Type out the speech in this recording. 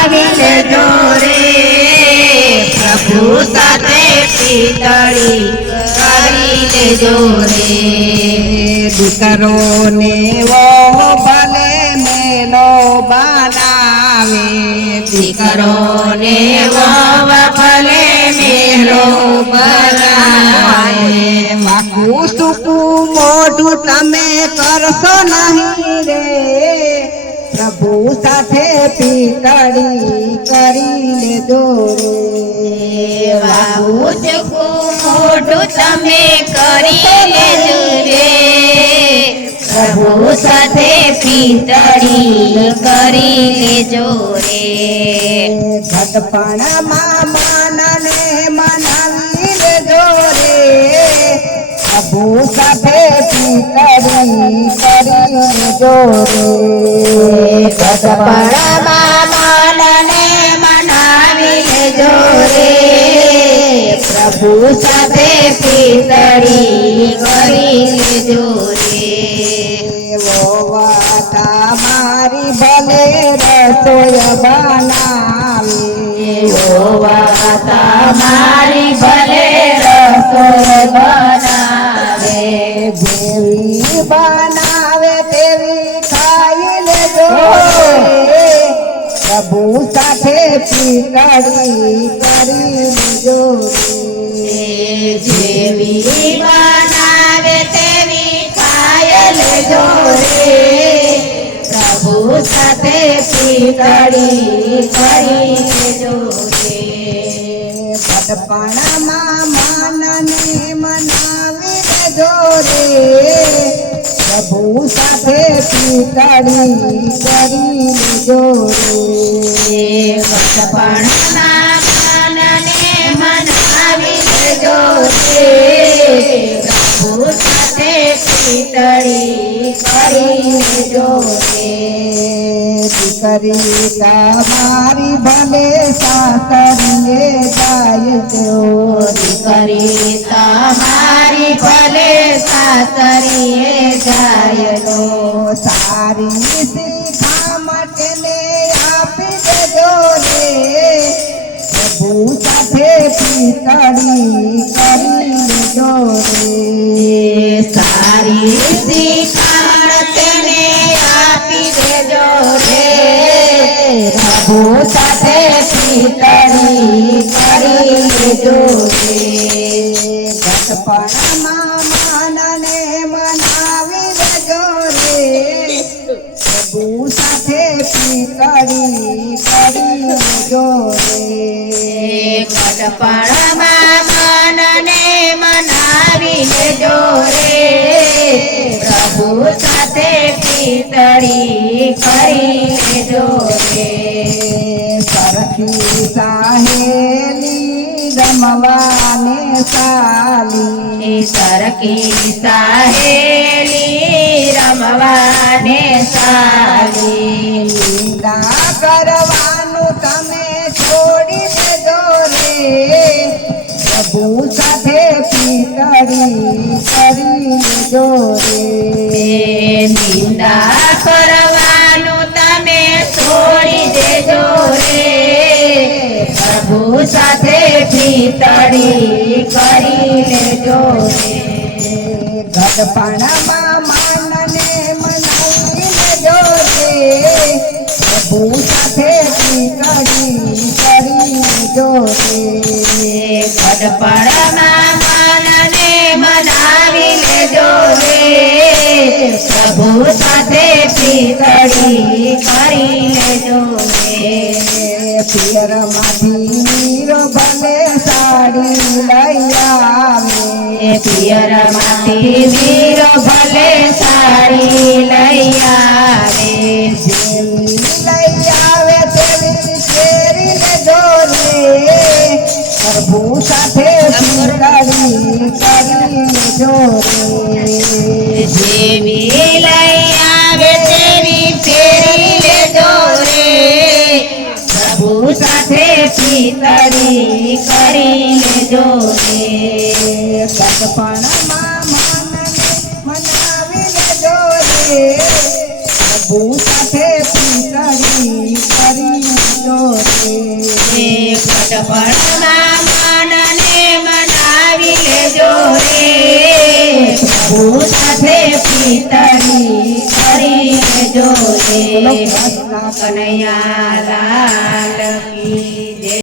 મનાવી લેજો રે પ્રભુ સાથે પિતળી કરી લેજો રે દીકરોને વો ભલે મેલો બનાવે દીકરોને વહુ ભલે મેલો બનાવે વાકું સૂકું મોઢું તમે કરશો નહીં રે પ્રભુ સાથે પિતળી કરી લેજો રે વાવું ચૂકું મોઢું તમે કરી લેજો રે પ્રભુ સાથે પિતળી કરી લેજો રે ઘટપણમાં મનને મનાવી લેજો રે પ્રભુ સાથે પિતળી કરી લેજો રે ઘટપણમાં મનને મનાવી લેજો રે પ્રભુ સાથે પિતળી કરી લેજો રે વોવાતા મારી ભલે રસોઈ બનાવી હોવાતા મારી ભલે રસોઈ બનાવે જેવી બનાવે તેવી ખાઈ લેજો પ્રભુ સાથે પિતળી કરી લેજો જેવી બનાવે તેવી ખાય લેજો રે પ્રભુ સાથે પિતળી કરી લેજો રે ઘટપણમાં મનને મનાવી લેજો રે પ્રભુ સાથે પિતળી કરી લેજો રે ઘટપણમાં મનને મનાવી લેજો રે પ્રભુ સાથે પિતળી કરી લેજો રે દીકરી તમારી ભલે સાસરીએ જાય જો કરી તમારી ભલે સાસરીએ જાય તો સારી શિખામણ ને આપી દેજો રે પ્રભુ સાથે પિતળી કરી લેજો રે સારી શિખામણ તેને આપી દેજો રે પ્રભુ સાથે પિતળી કરી લેજો રે ઘટપણમાં મનને મનાવી લેજો રે પ્રભુ સાથે પિતળી કરી લેજો રે ઘટપણમાં મનને મનાવી લેજો રે પ્રભુ સાથે પિતળી કરી લેજો રે સરખી સાહેલી રમવાને સાલી સરખી સાહેલી રમવાને સાલી નિંદા કરવાનું તમે છોડી દેજો રે પ્રભુ સાથે પિતળી કરી લેજો રે નિંદા કરવાનું તમે છોડી દેજો રે પ્રભુ સાથે પિતળી કરી લેજો રે ઘટપણમાં મનને મનાવી લેજો રે પ્રભુ સાથે પિતળી કરી લેજો રે ઘટપણમાં મનને મનાવી લેજો રે પ્રભુ સાથે પિતળી કરી લેજો રે પિયરમાંથી હીરો ભલે સાડી લઈ આવે પિયરમાંથી વીર ભલે સાડી લઈ આવે જેવી લઈ આવે તેવી ફેરી લેજો રે પ્રભુ સાથે પિતળી કરી લેજો રે જેવી લઈ આવે તેવી ફેરી લેજો રે પ્રભુ સાથે પિતળી કરી લેજો રે ઘટપણમાં મનને મનાવી લેજો રે પ્રભુ સાથે પિતળી કરી લેજો વટપણમાં મનને મનાવી લેજો રે પ્રભુ સાથે પિતરી કરી લેજો રે કનૈયા લાલ કી જય.